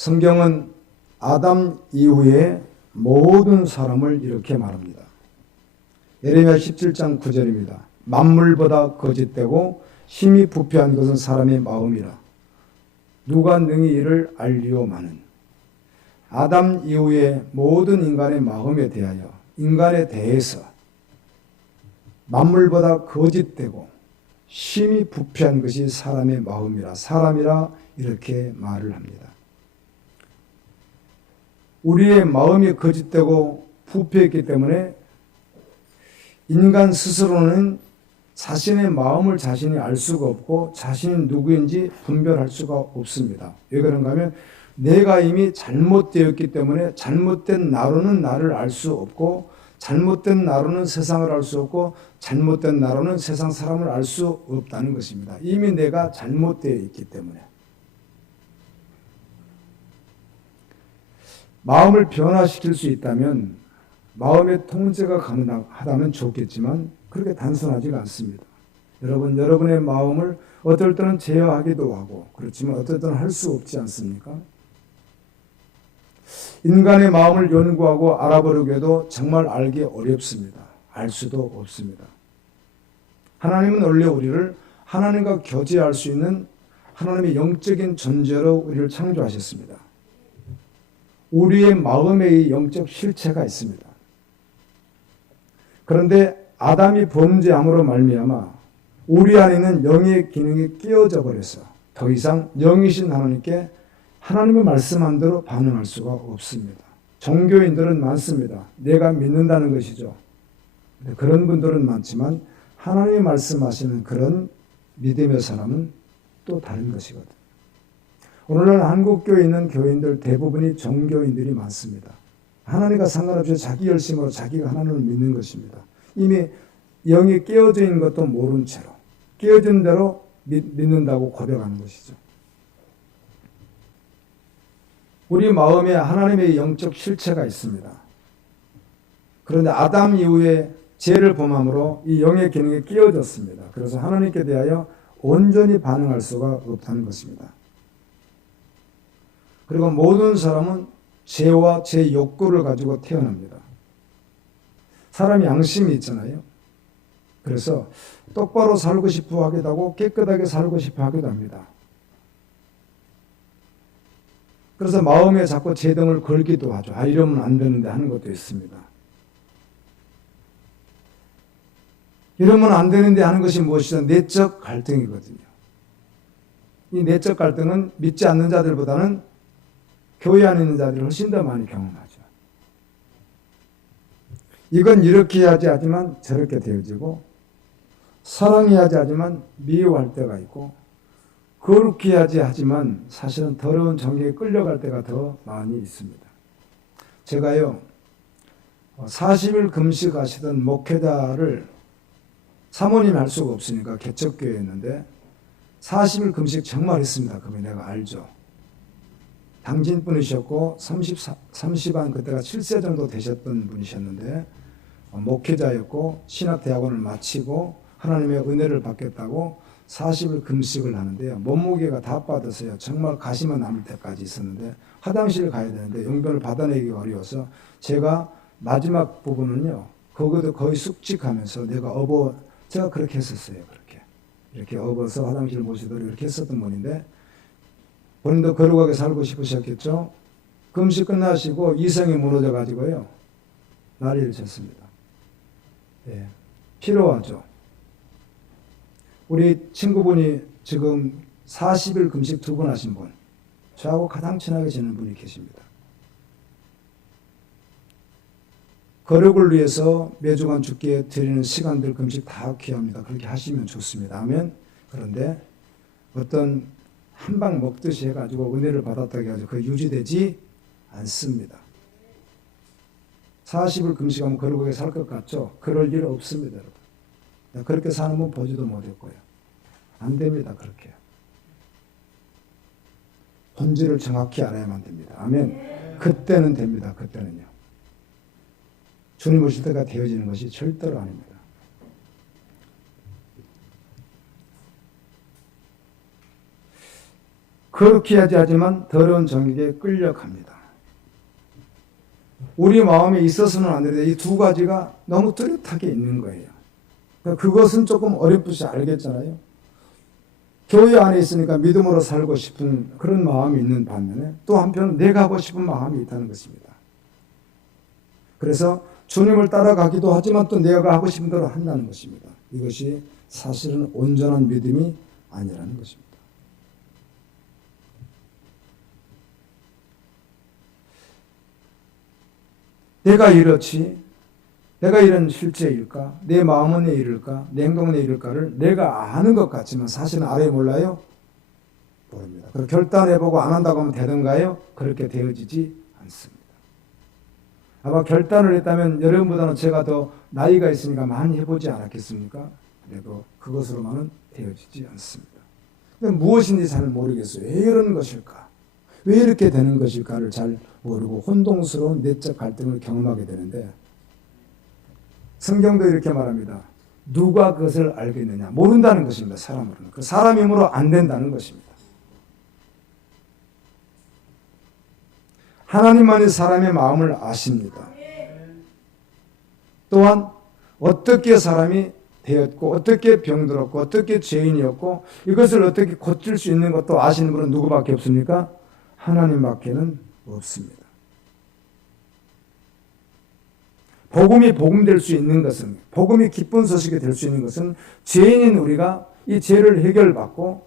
성경은 아담 이후에 모든 사람을 이렇게 말합니다. 예레미야 17장 9절입니다. 만물보다 거짓되고 힘이 부패한 것은 사람의 마음이라. 누가 능히 이를 알리오마는. 아담 이후에 모든 인간의 마음에 대하여, 인간에 대해서 만물보다 거짓되고 힘이 부패한 것이 사람의 마음이라, 사람이라 이렇게 말을 합니다. 우리의 마음이 거짓되고 부패했기 때문에 인간 스스로는 자신의 마음을 자신이 알 수가 없고 자신이 누구인지 분별할 수가 없습니다. 왜 그런가 하면 내가 이미 잘못되었기 때문에 잘못된 나로는 나를 알 수 없고 잘못된 나로는 세상을 알 수 없고 잘못된 나로는 세상 사람을 알 수 없다는 것입니다. 이미 내가 잘못되어 있기 때문에. 마음을 변화시킬 수 있다면 마음의 통제가 가능하다면 좋겠지만 그렇게 단순하지가 않습니다. 여러분의 마음을 어떨 때는 제어하기도 하고 그렇지만 어떨 때는 할 수 없지 않습니까? 인간의 마음을 연구하고 알아보려고 해도 정말 알기 어렵습니다. 알 수도 없습니다. 하나님은 원래 우리를 하나님과 교제할 수 있는 하나님의 영적인 존재로 우리를 창조하셨습니다. 우리의 마음에 영적 실체가 있습니다. 그런데 아담이 범죄함으로 말미암아 우리 안에는 영의 기능이 끼어져 버려서 더 이상 영이신 하나님께 하나님의 말씀한 대로 반응할 수가 없습니다. 종교인들은 많습니다. 내가 믿는다는 것이죠. 그런 분들은 많지만 하나님이 말씀하시는 그런 믿음의 사람은 또 다른 것이거든요. 오늘날 한국교회에 있는 교인들 대부분이 종교인들이 많습니다. 하나님과 상관없이 자기 열심으로 자기가 하나님을 믿는 것입니다. 이미 영이 깨어져 있는 것도 모른 채로 깨어진 대로 믿는다고 고백하는 것이죠. 우리 마음에 하나님의 영적 실체가 있습니다. 그런데 아담 이후에 죄를 범함으로 이 영의 기능이 끼어졌습니다. 그래서 하나님께 대하여 온전히 반응할 수가 없다는 것입니다. 그리고 모든 사람은 죄와 죄 욕구를 가지고 태어납니다. 사람이 양심이 있잖아요. 그래서 똑바로 살고 싶어 하기도 하고 깨끗하게 살고 싶어 하기도 합니다. 그래서 마음에 자꾸 제등을 걸기도 하죠. 이러면 안 되는데 하는 것도 있습니다. 이러면 안 되는데 하는 것이 무엇이죠? 내적 갈등이거든요. 이 내적 갈등은 믿지 않는 자들보다는 교회 안에 있는 자들이 훨씬 더 많이 경험하죠. 이건 이렇게 해야지 하지만 저렇게 되어지고 사랑해야지 하지만 미워할 때가 있고 거룩히 해야지 하지만 사실은 더러운 정욕에 끌려갈 때가 더 많이 있습니다. 제가요 40일 금식하시던 목회자를 사모님이 할 수가 없으니까 개척교회였는데 40일 금식 정말 했습니다. 그러면 내가 알죠. 당진분이셨고 30한 그때가 7세 정도 되셨던 분이셨는데 목회자였고 신학대학원을 마치고 하나님의 은혜를 받겠다고 40일 금식을 하는데요. 몸무게가 다 빠져서요. 정말 가시만 남을 때까지 있었는데 화장실 가야 되는데 용변을 받아내기가 어려워서 제가 마지막 부분은요. 거기도 거의 숙직하면서 제가 그렇게 했었어요. 이렇게 업어서 화장실 모시도록 이렇게 했었던 분인데 본인도 거룩하게 살고 싶으셨겠죠. 금식 끝나시고 이성이 무너져 가지고요. 난리를 쳤습니다. 예, 필요하죠. 우리 친구분이 지금 40일 금식 2번 하신 분, 저하고 가장 친하게 지내는 분이 계십니다. 거룩을 위해서 매주간 주께 드리는 시간들 금식 다 귀합니다. 그렇게 하시면 좋습니다. 아멘. 그런데 어떤 한방 먹듯이 해가지고 은혜를 받았다고 해가지고 그게 유지되지 않습니다. 40일 금식하면 거룩하게 살 것 같죠? 그럴 일 없습니다, 여러분. 그렇게 사는 분 보지도 못했고요. 안 됩니다, 그렇게. 본질을 정확히 알아야만 됩니다. 아멘. 그때는 됩니다, 그때는요. 주님 오실 때가 되어지는 것이 절대로 아닙니다. 그렇게 하지만 더러운 정욕에 끌려갑니다. 우리 마음에 있어서는 안 되는데 이 두 가지가 너무 뚜렷하게 있는 거예요. 그것은 조금 어렴풋이 알겠잖아요. 교회 안에 있으니까 믿음으로 살고 싶은 그런 마음이 있는 반면에 또 한편 내가 하고 싶은 마음이 있다는 것입니다. 그래서 주님을 따라가기도 하지만 또 내가 하고 싶은 대로 한다는 것입니다. 이것이 사실은 온전한 믿음이 아니라는 것입니다. 내가 이렇지, 내가 이런 실제일까, 내 마음은 왜 이럴까, 내 행동은 왜 이럴까를 내가 아는 것 같지만 사실은 알아요, 몰라요? 모릅니다. 그리고 결단해보고 안 한다고 하면 되던가요? 그렇게 되어지지 않습니다. 아마 결단을 했다면 여러분보다는 제가 더 나이가 있으니까 많이 해보지 않았겠습니까? 그래도 그것으로만은 되어지지 않습니다. 무엇인지 잘 모르겠어요. 왜 이런 것일까? 왜 이렇게 되는 것일까를 잘 모르고 혼동스러운 내적 갈등을 경험하게 되는데 성경도 이렇게 말합니다. 누가 그것을 알겠느냐? 모른다는 것입니다. 사람으로는. 그 사람 힘으로 안 된다는 것입니다. 하나님만이 사람의 마음을 아십니다. 또한 어떻게 사람이 되었고 어떻게 병들었고 어떻게 죄인이었고 이것을 어떻게 고칠 수 있는 것도 아시는 분은 누구밖에 없습니까? 하나님밖에는 없습니다. 복음이 복음될 수 있는 것은, 복음이 기쁜 소식이 될 수 있는 것은 죄인인 우리가 이 죄를 해결받고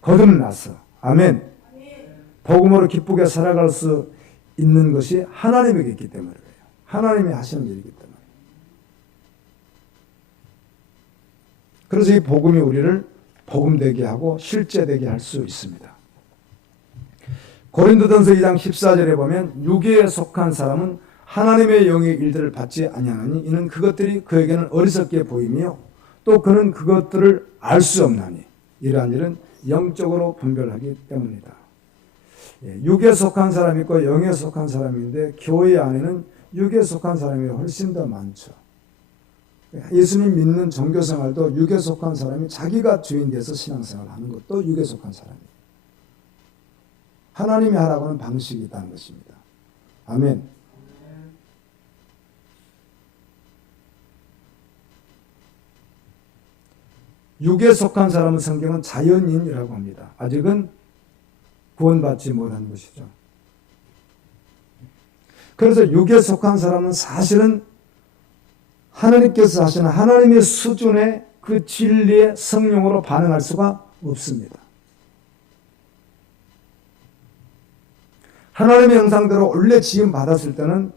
거듭나서 아멘. 복음으로 기쁘게 살아갈 수 있는 것이 하나님에게 있기 때문에 그래요. 하나님이 하시는 일이기 때문에. 그래서 이 복음이 우리를 복음되게 하고 실제되게 할 수 있습니다. 고린도전서 2장 14절에 보면 육에 속한 사람은 하나님의 영의 일들을 받지 아니하나니 이는 그것들이 그에게는 어리석게 보이며 또 그는 그것들을 알 수 없나니 이러한 일은 영적으로 분별하기 때문이다. 육에 속한 사람이 있고 영에 속한 사람인데 교회 안에는 육에 속한 사람이 훨씬 더 많죠. 예수님 믿는 종교생활도 육에 속한 사람이 자기가 주인 돼서 신앙생활을 하는 것도 육에 속한 사람이에요. 하나님이 하라고 하는 방식이 있다는 것입니다. 아멘. 육에 속한 사람은 성경은 자연인이라고 합니다. 아직은 구원받지 못한 것이죠. 그래서 육에 속한 사람은 사실은 하나님께서 하시는 하나님의 수준의 그 진리의 성령으로 반응할 수가 없습니다. 하나님의 형상대로 원래 지음 받았을 때는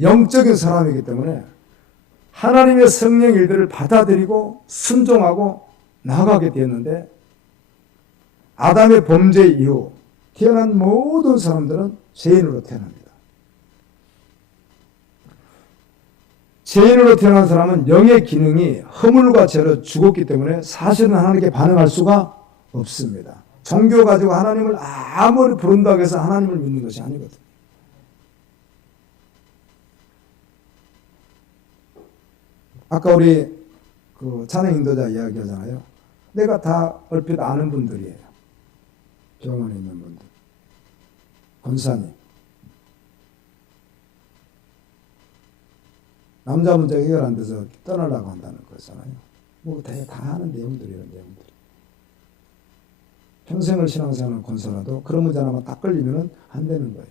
영적인 사람이기 때문에 하나님의 성령 일들을 받아들이고 순종하고 나아가게 되었는데 아담의 범죄 이후 태어난 모든 사람들은 죄인으로 태어납니다. 죄인으로 태어난 사람은 영의 기능이 허물과 죄로 죽었기 때문에 사실은 하나님께 반응할 수가 없습니다. 종교 가지고 하나님을 아무리 부른다고 해서 하나님을 믿는 것이 아니거든요. 아까 우리 그 찬양 인도자 이야기 하잖아요. 내가 다 얼핏 아는 분들이에요. 병원에 있는 분들. 권사님. 남자 문제 해결 안 돼서 떠나려고 한다는 거잖아요. 뭐 다 하는 내용들이에요, 내용들. 평생을 신앙생활하는 권사라도 그런 문제 하나만 딱 걸리면 안 되는 거예요.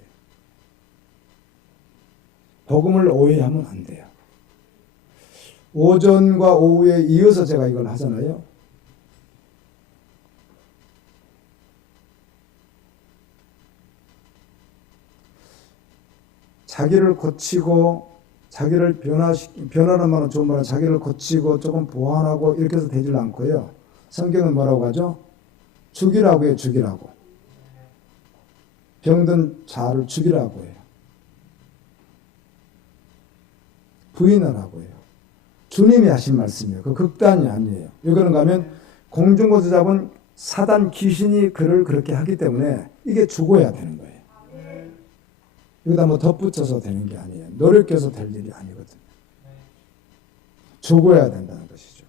복음을 오해하면 안 돼요. 오전과 오후에 이어서 제가 이걸 하잖아요. 자기를 고치고 자기를 변화는 말은 좋은 말은 자기를 고치고 조금 보완하고 이렇게 해서 되질 않고요. 성경은 뭐라고 하죠? 죽이라고 해요. 죽이라고. 병든 자를 죽이라고 해요. 부인하라고 해요. 주님이 하신 말씀이에요. 그 극단이 아니에요. 왜 그런가 하면 공중고도 잡은 사단 귀신이 그를 그렇게 하기 때문에 이게 죽어야 되는 거예요. 여기다 뭐 덧붙여서 되는 게 아니에요. 노력해서 될 일이 아니거든요. 죽어야 된다는 것이죠.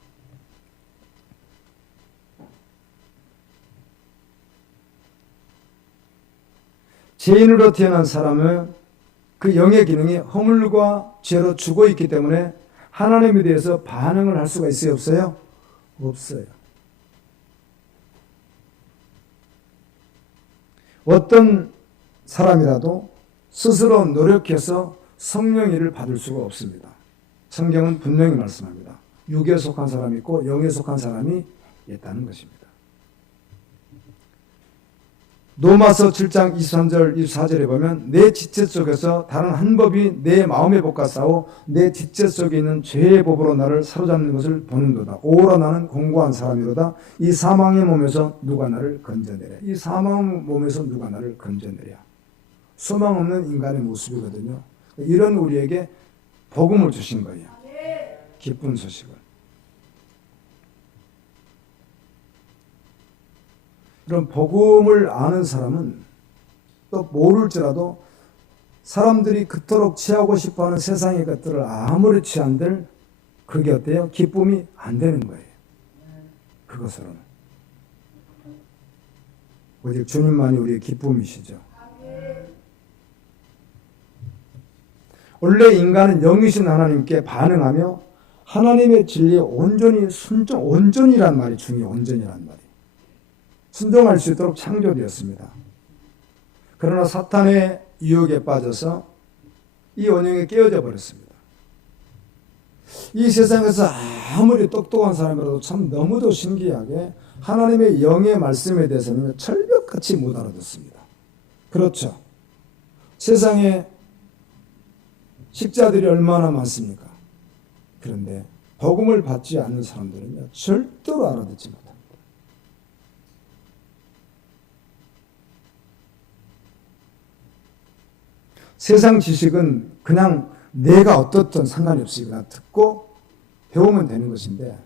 죄인으로 태어난 사람은 그 영의 기능이 허물과 죄로 죽어 있기 때문에 하나님에 대해서 반응을 할 수가 있어요, 없어요? 없어요. 어떤 사람이라도 스스로 노력해서 성령 일을 받을 수가 없습니다. 성경은 분명히 말씀합니다. 육에 속한 사람이 있고 영에 속한 사람이 있다는 것입니다. 로마서 7장 23절 24절에 보면 내 지체 속에서 다른 한 법이 내 마음의 법과 싸워 내 지체 속에 있는 죄의 법으로 나를 사로잡는 것을 보는도다. 오라 나는 공고한 사람이로다. 이 사망의 몸에서 누가 나를 건져내랴. 이 사망의 몸에서 누가 나를 건져내랴. 소망 없는 인간의 모습이거든요. 이런 우리에게 복음을 주신 거예요. 기쁜 소식을. 이런 복음을 아는 사람은 또 모를지라도 사람들이 그토록 취하고 싶어하는 세상의 것들을 아무리 취한들 그게 어때요? 기쁨이 안 되는 거예요. 그것으로는. 오직 주님만이 우리의 기쁨이시죠. 원래 인간은 영이신 하나님께 반응하며 하나님의 진리에 온전히 순종, 온전이란 말이 중요해요. 온전이란 말이. 순종할 수 있도록 창조되었습니다. 그러나 사탄의 유혹에 빠져서 이 원형에 깨어져 버렸습니다. 이 세상에서 아무리 똑똑한 사람이라도 참 너무도 신기하게 하나님의 영의 말씀에 대해서는 철벽같이 못 알아듣습니다. 그렇죠. 세상에 식자들이 얼마나 많습니까? 그런데 복음을 받지 않는 사람들은요, 절대로 알아듣지 못합니다. 세상 지식은 그냥 내가 어떻든 상관이 없이 그냥 듣고 배우면 되는 것인데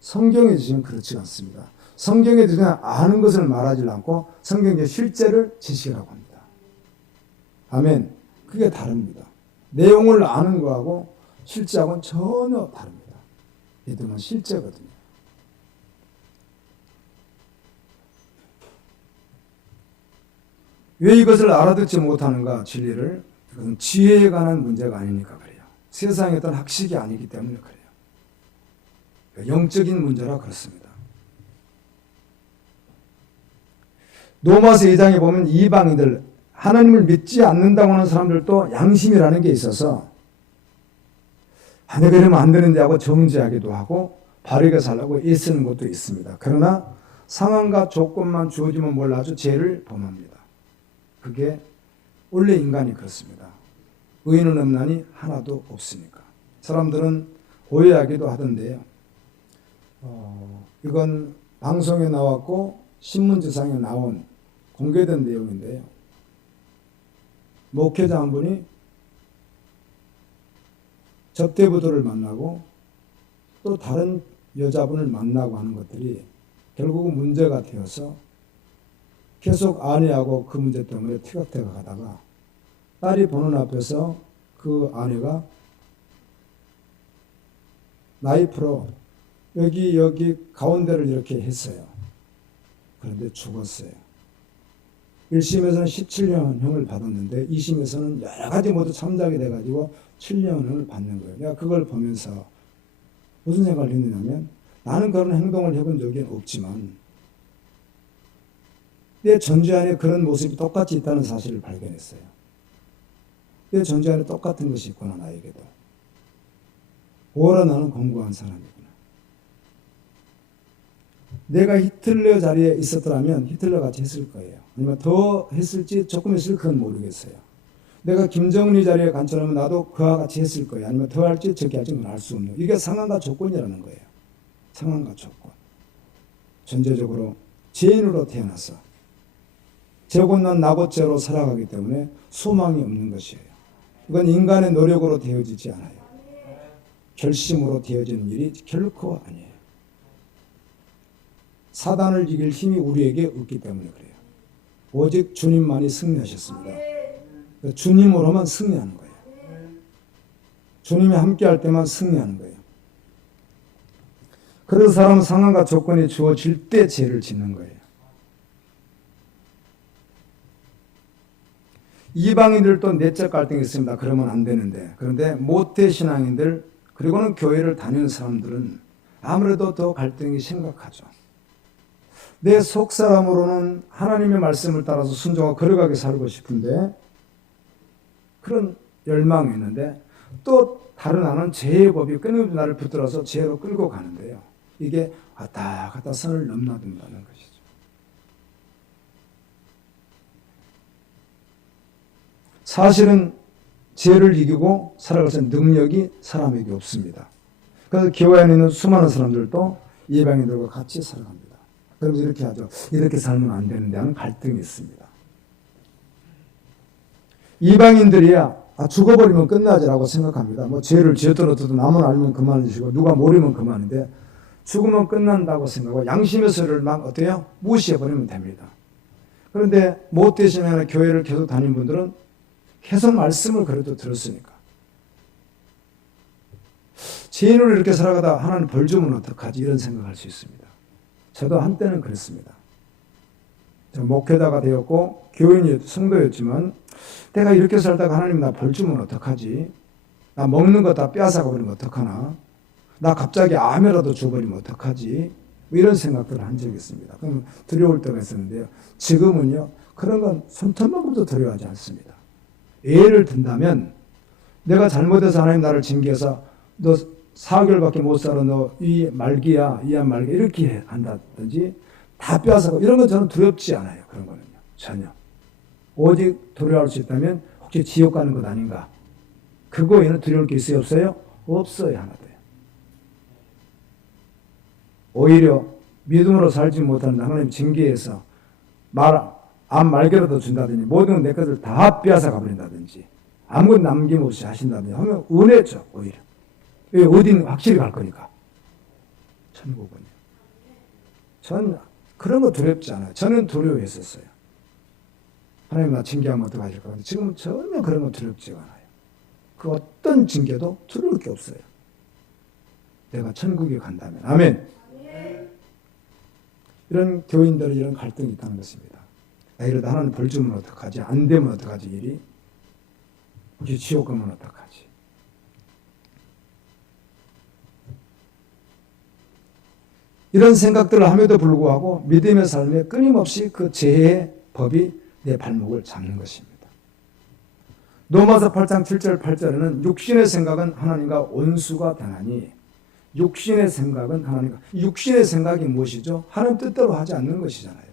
성경의 지식은 그렇지 않습니다. 성경의 지식은 아는 것을 말하지 않고 성경의 실제를 지식이라고 합니다. 아멘. 그게 다릅니다. 내용을 아는 거하고 실제하고는 전혀 다릅니다. 믿음은 실제거든요. 왜 이것을 알아듣지 못하는가, 진리를? 그건 지혜에 관한 문제가 아니니까 그래요. 세상의 어떤 학식이 아니기 때문에 그래요. 영적인 문제라 그렇습니다. 로마서 2장에 보면 이방인들, 하나님을 믿지 않는다고 하는 사람들도 양심이라는 게 있어서 내가 이러면 안 되는데 하고 정죄하기도 하고 바르게 살라고 애쓰는 것도 있습니다. 그러나 상황과 조건만 주어지면 몰라도 죄를 범합니다. 그게 원래 인간이 그렇습니다. 의인은 없나니 하나도 없으니까. 사람들은 오해하기도 하던데요. 이건 방송에 나왔고 신문지상에 나온 공개된 내용인데요. 목회자 한 분이 접대부도를 만나고 또 다른 여자분을 만나고 하는 것들이 결국은 문제가 되어서 계속 아내하고 그 문제 때문에 티격태격 하다가 딸이 보는 앞에서 그 아내가 나이프로 여기 가운데를 이렇게 했어요. 그런데 죽었어요. 1심에서는 17년형을 받았는데 2심에서는 여러 가지 모두 참작이 돼가지고 7년형을 받는 거예요. 내가 그걸 보면서 무슨 생각을 했느냐면 나는 그런 행동을 해본 적이 없지만 내 전제 안에 그런 모습이 똑같이 있다는 사실을 발견했어요. 내 전제 안에 똑같은 것이 있구나, 나에게도. 오라 나는 공고한 사람이구나. 내가 히틀러 자리에 있었더라면 히틀러 같이 했을 거예요. 아니면 더 했을지 조금 했을지 그건 모르겠어요. 내가 김정은이 자리에 간처라면 나도 그와 같이 했을 거예요. 아니면 더 할지 적게 할지 알 수 없는. 이게 상황과 조건이라는 거예요. 상황과 조건. 전제적으로 죄인으로 태어나서 죄곤난 나봇죄로 살아가기 때문에 소망이 없는 것이에요. 이건 인간의 노력으로 되어지지 않아요. 결심으로 되어지는 일이 결코 아니에요. 사단을 이길 힘이 우리에게 없기 때문에 그래요. 오직 주님만이 승리하셨습니다. 주님으로만 승리하는 거예요. 주님이 함께할 때만 승리하는 거예요. 그래서 사람은 상황과 조건이 주어질 때 죄를 짓는 거예요. 이방인들도 내적 갈등이 있습니다. 그러면 안 되는데. 그런데 모태신앙인들 그리고는 교회를 다니는 사람들은 아무래도 더 갈등이 심각하죠. 내 속사람으로는 하나님의 말씀을 따라서 순종하고 걸어가게 살고 싶은데 그런 열망이 있는데 또 다른 하나는 죄의 법이 끊임없이 나를 붙들어서 죄로 끌고 가는데요. 이게 왔다 갔다 선을 넘나든다는 것이죠. 사실은 죄를 이기고 살아갈 수 있는 능력이 사람에게 없습니다. 그래서 교회 안에 있는 수많은 사람들도 이방인들과 같이 살아갑니다. 그러면서 이렇게 하죠. 이렇게 살면 안 되는데 하는 갈등이 있습니다. 이방인들이야 죽어버리면 끝나지라고 생각합니다. 뭐 죄를 지었든 어떻든 남은 알면 그만이시고 누가 모르면 그만인데 죽으면 끝난다고 생각하고 양심의 소리를 막 어때요? 무시해버리면 됩니다. 그런데 못되시는 교회를 계속 다니는 분들은 계속 말씀을 그래도 들었으니까 죄인으로 이렇게 살아가다 하나님 벌 주면 어떡하지 이런 생각할 수 있습니다. 저도 한때는 그랬습니다. 목회자가 되었고 교인이 성도였지만 내가 이렇게 살다가 하나님 나 벌 주면 어떡하지? 나 먹는 거 다 빼앗아가 버리면 어떡하나? 나 갑자기 암이라도 줘버리면 어떡하지? 뭐 이런 생각들을 한 적이 있습니다. 그럼 두려울 때가 있었는데요. 지금은요. 그런 건 손톱만큼도 두려워하지 않습니다. 예를 든다면 내가 잘못해서 하나님 나를 징계해서 너 4개월밖에 못 살아 너 이 말기야 이한 말기 이렇게 한다든지 다 빼앗아가 이런 건 저는 두렵지 않아요. 그런 거는요. 전혀. 오직 두려워할 수 있다면 혹시 지옥 가는 것 아닌가? 그거에는 두려울 게 있어요? 없어요? 없어요. 하나도요. 오히려 믿음으로 살지 못하는 하나님 징계해서 암 말개라도 준다든지 모든 내 것을 다 빼앗아 가버린다든지 아무것도 남김없이 하신다든지 하면 은혜죠. 오히려. 어디는 확실히 갈 거니까. 천국은요. 전 그런 거 두렵지 않아요. 저는 두려워했었어요. 하나님 나 징계하면 어떡하실까? 근데 지금은 전혀 그런 거 두렵지가 않아요. 그 어떤 징계도 두려울 게 없어요. 내가 천국에 간다면. 아멘. 이런 교인들의 이런 갈등이 있다는 것입니다. 이러다 하나님 벌 주면 어떡하지? 안 되면 어떡하지? 일이? 혹시 지옥 가면 어떡하지? 이런 생각들을 함에도 불구하고 믿음의 삶에 끊임없이 그 죄의 법이 내 발목을 잡는 것입니다. 로마서 8장 7절 8절에는 육신의 생각은 하나님과 원수가 되나니 육신의 생각은 하나님과 육신의 생각이 무엇이죠? 하나님 뜻대로 하지 않는 것이잖아요.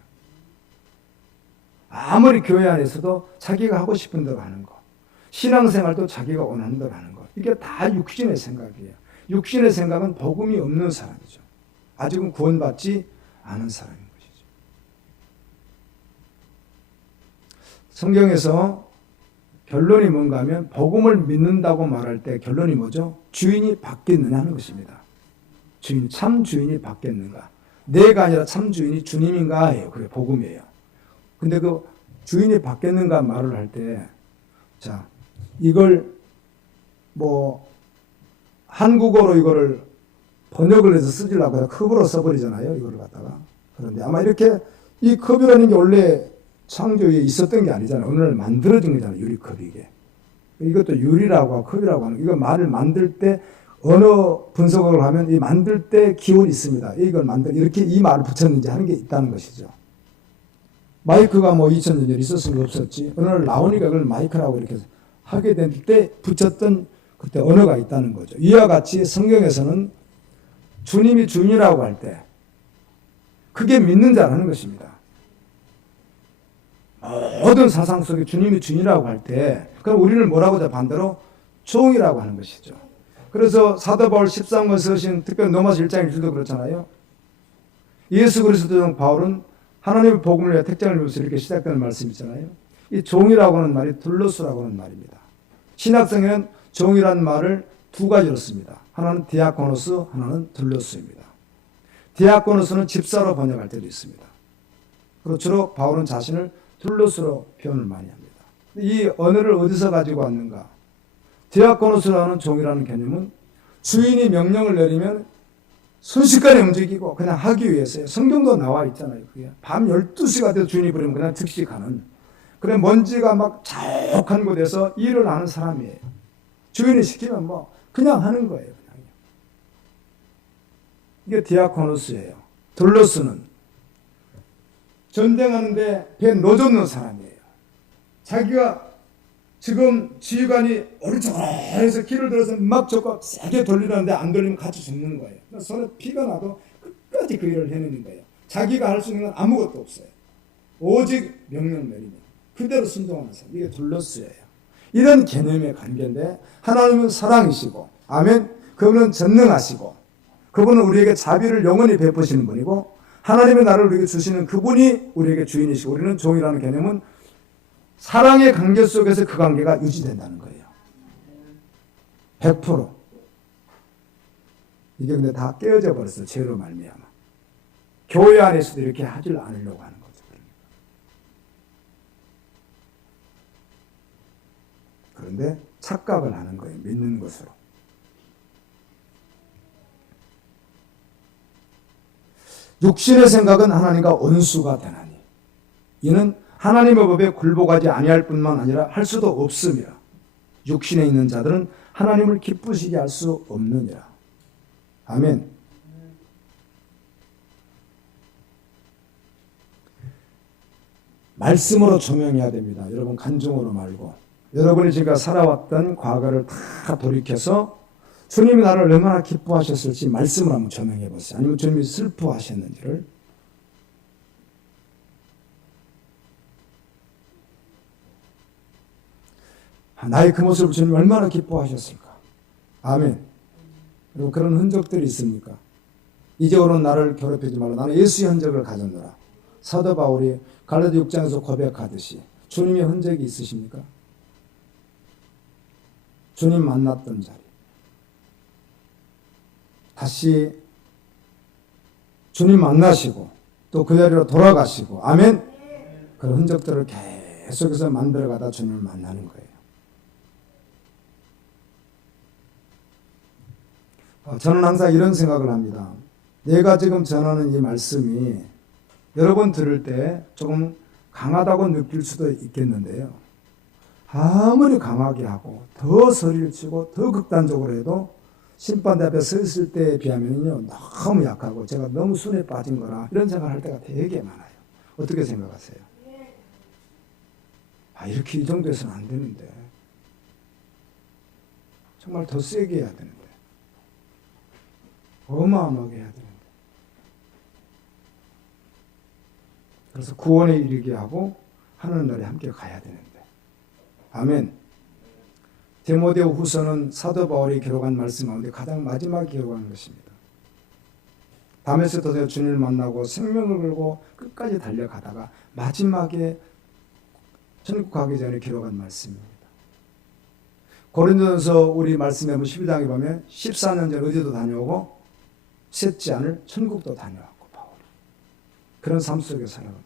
아무리 교회 안에서도 자기가 하고 싶은 대로 하는 거 신앙생활도 자기가 원하는 대로 하는 거 이게 다 육신의 생각이에요. 육신의 생각은 복음이 없는 사람이죠. 아직은 구원받지 않은 사람인 것이죠. 성경에서 결론이 뭔가 하면 복음을 믿는다고 말할 때 결론이 뭐죠? 주인이 바뀌느냐 하는 것입니다. 주인, 참 주인이 바뀌었는가? 내가 아니라 참 주인이 주님인가 해요. 그게 복음이에요. 근데 그 주인이 바뀌었는가 말을 할 때, 자, 이걸 뭐 한국어로 이거를 번역을 해서 쓰려고 해서 컵으로 써버리잖아요. 이걸 갖다가. 그런데 아마 이렇게 이 컵이라는 게 원래 창조에 있었던 게 아니잖아요. 오늘 만들어진 거잖아요. 유리컵이 이게. 이것도 유리라고 하고 컵이라고 하는 이거 말을 만들 때 언어 분석을 하면 이 만들 때 기원이 있습니다. 이걸 이렇게 이 말을 붙였는지 하는 게 있다는 것이죠. 마이크가 뭐 2000년 전에 있었을 없었지. 어느 날 나오니까 그걸 마이크라고 이렇게 하게 된 때 붙였던 그때 언어가 있다는 거죠. 이와 같이 성경에서는 주님이 주인이라고 할 때 그게 믿는 자라는 것입니다. 모든 사상 속에 주님이 주인이라고 할 때 그럼 우리는 뭐라고 해 반대로 종이라고 하는 것이죠. 그래서 사도 바울 13권 쓰신 특별히 로마서 1장 1절도 그렇잖아요. 예수 그리스도 중 바울은 하나님의 복음을 위해 택장을 입어서 이렇게 시작되는 말씀이 있잖아요. 이 종이라고 하는 말이 둘로스라고 하는 말입니다. 신학성에는 종이라는 말을 두 가지로 씁니다. 하나는 디아코노스, 하나는 둘로스입니다. 디아코노스는 집사로 번역할 때도 있습니다. 그리고 주로 바울은 자신을 둘로스로 표현을 많이 합니다. 이 언어를 어디서 가지고 왔는가? 디아코노스라는 종이라는 개념은 주인이 명령을 내리면 순식간에 움직이고 그냥 하기 위해서요. 성경도 나와 있잖아요. 그게 밤 12시가 돼도 주인이 부르면 그냥 즉시 가는 그래 먼지가 막 자욱한 곳에서 일을 하는 사람이에요. 주인이 시키면 뭐 그냥 하는 거예요. 그냥. 이게 디아코노스예요. 둘러스는 전쟁하는데 배에 노젓는 사람이에요. 자기가 지금 지휘관이 오른쪽으로 길을 들어서 막 저거 세게 돌리는데 안 돌리면 같이 죽는 거예요. 손에 피가 나도 끝까지 그 일을 해내는 거예요. 자기가 할 수 있는 건 아무것도 없어요. 오직 명령 내리면 그대로 순종하는 사람. 이게 둘러스예요. 이런 개념의 관계인데 하나님은 사랑이시고 아멘. 그분은 전능하시고 그분은 우리에게 자비를 영원히 베푸시는 분이고 하나님의 나를 우리에게 주시는 그분이 우리에게 주인이시고 우리는 종이라는 개념은 사랑의 관계 속에서 그 관계가 유지된다는 거예요. 100%. 이게 근데 다 깨어져 버렸어요. 죄로 말미암아. 교회 안에서도 이렇게 하질 않으려고 하는 거죠. 그런데 착각을 하는 거예요. 믿는 것으로. 육신의 생각은 하나님과 원수가 되나니 이는 하나님의 법에 굴복하지 아니할 뿐만 아니라 할 수도 없음이라. 육신에 있는 자들은 하나님을 기쁘시게 할 수 없느니라. 아멘. 말씀으로 조명해야 됩니다. 여러분 간증으로 말고 여러분이 지금 살아왔던 과거를 다 돌이켜서 주님이 나를 얼마나 기뻐하셨을지 말씀을 한번 조명해 보세요. 아니면 주님이 슬퍼하셨는지를. 나의 그 모습을 주님이 얼마나 기뻐하셨을까. 아멘. 그리고 그런 흔적들이 있습니까? 이제로는 나를 괴롭히지 말라. 나는 예수의 흔적을 가졌노라. 사도 바울이 갈라디 6장에서 고백하듯이 주님의 흔적이 있으십니까? 주님 만났던 자리. 다시 주님 만나시고 또 그 자리로 돌아가시고 아멘. 그런 흔적들을 계속해서 만들어가다 주님을 만나는 거예요. 저는 항상 이런 생각을 합니다. 내가 지금 전하는 이 말씀이 여러분 들을 때 조금 강하다고 느낄 수도 있겠는데요. 아무리 강하게 하고 더 소리를 치고 더 극단적으로 해도 심판대 앞에 서 있을 때에 비하면요 너무 약하고 제가 너무 순에 빠진 거라 이런 생각을 할 때가 되게 많아요. 어떻게 생각하세요? 이렇게 이 정도에서는 안 되는데 정말 더 세게 해야 되는데 어마어마하게 해야 되는데 그래서 구원에 이르게 하고 하늘 나라에 함께 가야 되는데 아멘. 디모데 후서는 사도 바울이 기록한 말씀 가운데 가장 마지막에 기록한 것입니다. 다메섹에서 주님을 만나고 생명을 걸고 끝까지 달려가다가 마지막에 천국 가기 전에 기록한 말씀입니다. 고린도전서 우리 말씀에 12장에 보면 14년 전 어디도 다녀오고 셋지 않을 천국도 다녀왔고 바울이 그런 삶 속에 살아갑니다.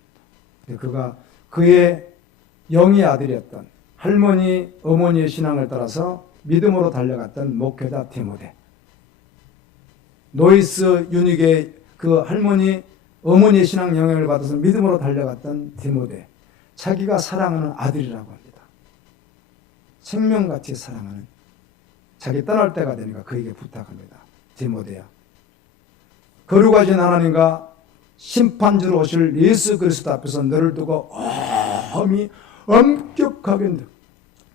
그가 그의 영의 아들이었던 할머니, 어머니의 신앙을 따라서 믿음으로 달려갔던 목회자 디모데. 노이스 유닉의 그 할머니, 어머니의 신앙 영향을 받아서 믿음으로 달려갔던 디모데. 자기가 사랑하는 아들이라고 합니다. 생명같이 사랑하는. 자기 떠날 때가 되니까 그에게 부탁합니다. 디모데야. 거룩하신 하나님과 심판주로 오실 예수 그리스도 앞에서 너를 두고 엄히 엄격하게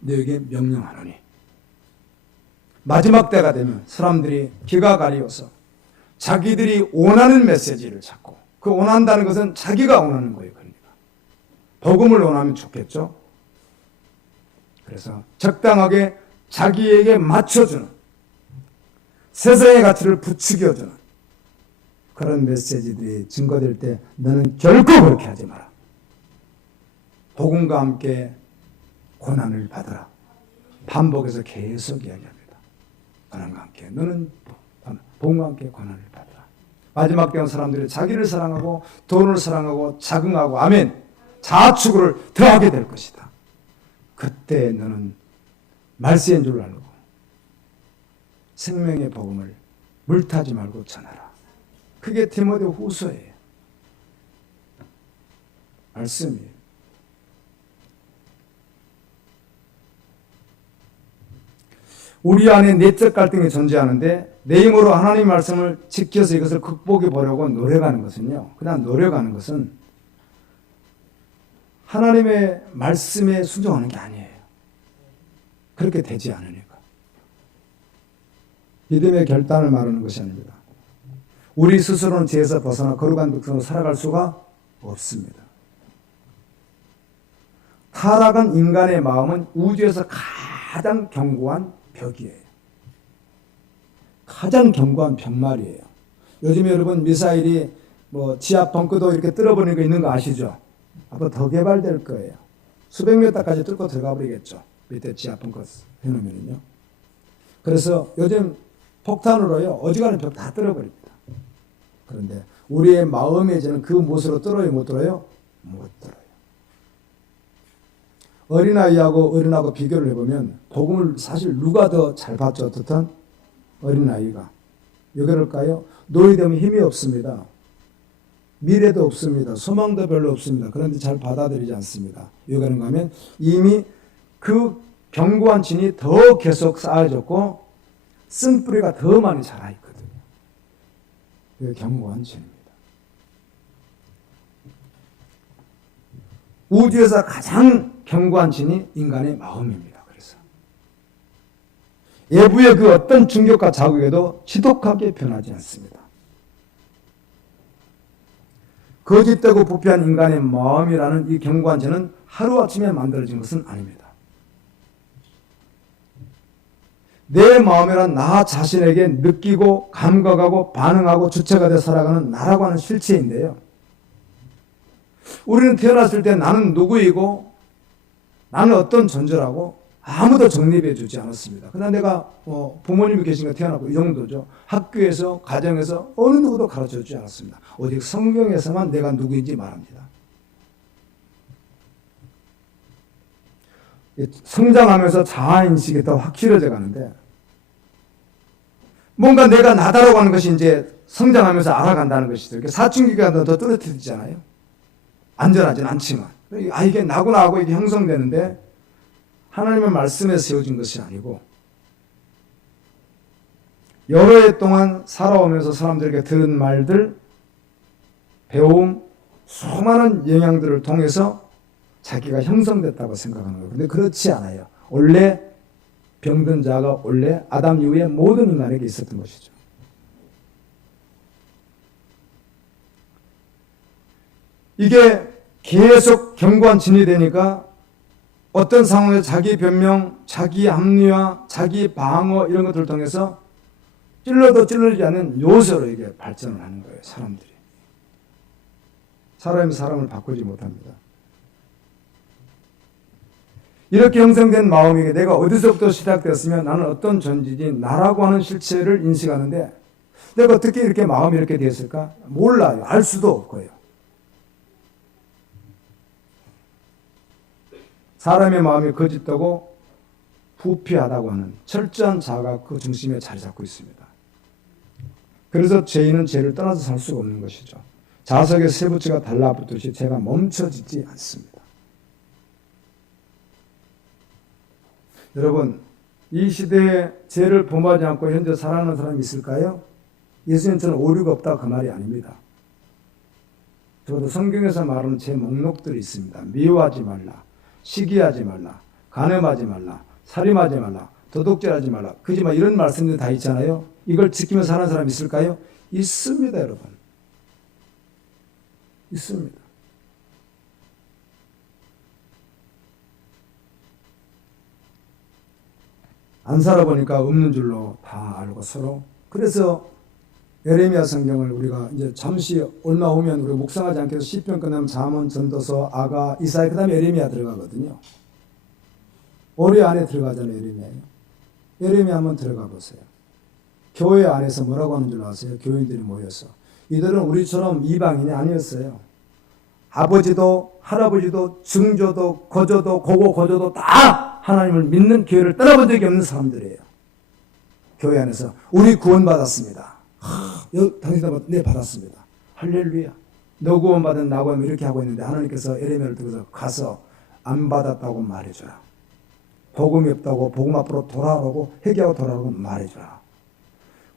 너에게 명령하노니 마지막 때가 되면 사람들이 귀가 가리워서 자기들이 원하는 메시지를 찾고 그 원한다는 것은 자기가 원하는 거예요. 그러니까 복음을 원하면 좋겠죠. 그래서 적당하게 자기에게 맞춰주는 세상의 가치를 부추겨주는 그런 메시지들이 증거될 때 너는 결코 그렇게 하지 마라. 복음과 함께 고난을 받으라. 반복해서 계속 이야기합니다. 고난과 함께 너는 복음과 함께 고난을 받으라. 마지막 때는 사람들이 자기를 사랑하고 돈을 사랑하고 자긍하고 아멘 자아추구를 더하게 될 것이다. 그때 너는 말세인 줄 알고 생명의 복음을 물타지 말고 전하라. 그게 디모데 후서예요. 말씀이에요. 우리 안에 내적 갈등이 존재하는데 내 힘으로 하나님의 말씀을 지켜서 이것을 극복해 보려고 노력하는 것은요. 그냥 노력하는 것은 하나님의 말씀에 순종하는 게 아니에요. 그렇게 되지 않으니까. 믿음의 결단을 말하는 것이 아닙니다. 우리 스스로는 죄에서 벗어나 거룩한 백성으로 살아갈 수가 없습니다. 타락한 인간의 마음은 우주에서 가장 견고한 벽이에요. 가장 견고한 벽말이에요. 요즘에 여러분 미사일이 지하 벙커도 이렇게 뚫어버리는 거 있는 거 아시죠? 앞으로 더 개발될 거예요. 수백 미터까지 뚫고 들어가 버리겠죠. 밑에 지하 벙커 해놓으면요. 그래서 요즘 폭탄으로요 어지간한 벽 다 뚫어버립니다. 그런데 우리의 마음의 죄는 그 못으로 뚫어요, 못 뚫어요? 못 뚫어요. 어린아이하고 어른하고 비교를 해보면 복음을 사실 누가 더 잘 받죠? 어떻든 어린아이가. 왜 그럴까요? 노예되면 힘이 없습니다. 미래도 없습니다. 소망도 별로 없습니다. 그런데 잘 받아들이지 않습니다. 왜 그런가 하면 이미 그 견고한 진이 더 계속 쌓여졌고 쓴뿌리가 더 많이 자라있거든요. 그게 견고한 진입니다. 우주에서 가장 견고한 진이 인간의 마음입니다. 그래서 외부의 그 어떤 충격과 자극에도 지독하게 변하지 않습니다. 거짓되고 부패한 인간의 마음이라는 이 견고한 진은 하루아침에 만들어진 것은 아닙니다. 내 마음이란 나 자신에게 느끼고 감각하고 반응하고 주체가 되어 살아가는 나라고 하는 실체인데요. 우리는 태어났을 때 나는 누구이고 나는 어떤 존재라고 아무도 정립해 주지 않았습니다. 그러나 내가 부모님이 계신가 태어났고 이 정도죠. 학교에서 가정에서 어느 누구도 가르쳐 주지 않았습니다. 오직 성경에서만 내가 누구인지 말합니다. 성장하면서 자아인식이 더 확실해져 가는데 뭔가 내가 나다라고 하는 것이 이제 성장하면서 알아간다는 것이죠. 이렇게 사춘기가 더 뚜렷해지잖아요. 안전하진 않지만. 이게 나구나 하고 이게 형성되는데 하나님의 말씀에 세워진 것이 아니고 여러 해 동안 살아오면서 사람들에게 들은 말들, 배움, 수많은 영향들을 통해서 자기가 형성됐다고 생각하는 거예요. 그런데 그렇지 않아요. 원래 병든 자가 원래 아담 이후에 모든 인간에게 있었던 것이죠. 이게 계속 견고한 진이 되니까 어떤 상황에서 자기 변명, 자기 합리화, 자기 방어 이런 것들을 통해서 찔러도 찔러지지 않는 요소로 이게 발전을 하는 거예요. 사람들이. 사람이 사람을 바꾸지 못합니다. 이렇게 형성된 마음이 내가 어디서부터 시작되었으면 나는 어떤 존재인지 나라고 하는 실체를 인식하는데 내가 어떻게 이렇게 마음이 이렇게 되었을까? 몰라요. 알 수도 없고요. 사람의 마음이 거짓되고 부패하다고 하는 철저한 자아가 그 중심에 자리 잡고 있습니다. 그래서 죄인은 죄를 떠나서 살 수가 없는 것이죠. 자석의 쇠붙이가 달라붙듯이 죄가 멈춰지지 않습니다. 여러분, 이 시대에 죄를 범하지 않고 현재 살아가는 사람이 있을까요? 예수님처럼 오류가 없다 그 말이 아닙니다. 적어도 성경에서 말하는 죄 목록들이 있습니다. 미워하지 말라, 시기하지 말라, 간음하지 말라, 살인하지 말라, 도둑질하지 말라, 거짓말 이런 말씀들이 다 있잖아요. 이걸 지키면서 사는 사람이 있을까요? 있습니다, 여러분. 있습니다. 안 살아보니까 없는 줄로 다 알고 서로. 그래서 예레미야 성경을 우리가 이제 잠시 얼마 후면 우리가 묵상하지 않게 해서 시편 끝나면 잠언, 전도서, 아가, 이사야, 그 다음에 예레미야 들어가거든요. 올해 안에 들어가잖아요, 예레미야요. 예레미야 한번 들어가 보세요. 교회 안에서 뭐라고 하는 줄 아세요? 교인들이 모여서. 이들은 우리처럼 이방인이 아니었어요. 아버지도 할아버지도 증조도 거조도 고고 거조도 다 하나님을 믿는 교회를 떠나본 적이 없는 사람들이에요. 교회 안에서 우리 구원받았습니다. 당신도 네 받았습니다. 할렐루야. 너 구원받은 나 구원 이렇게 하고 있는데 하나님께서 예레미야를 통해서 가서 안 받았다고 말해줘라. 복음이 없다고 복음 앞으로 돌아오라고 회개하고 돌아오라고 말해주라.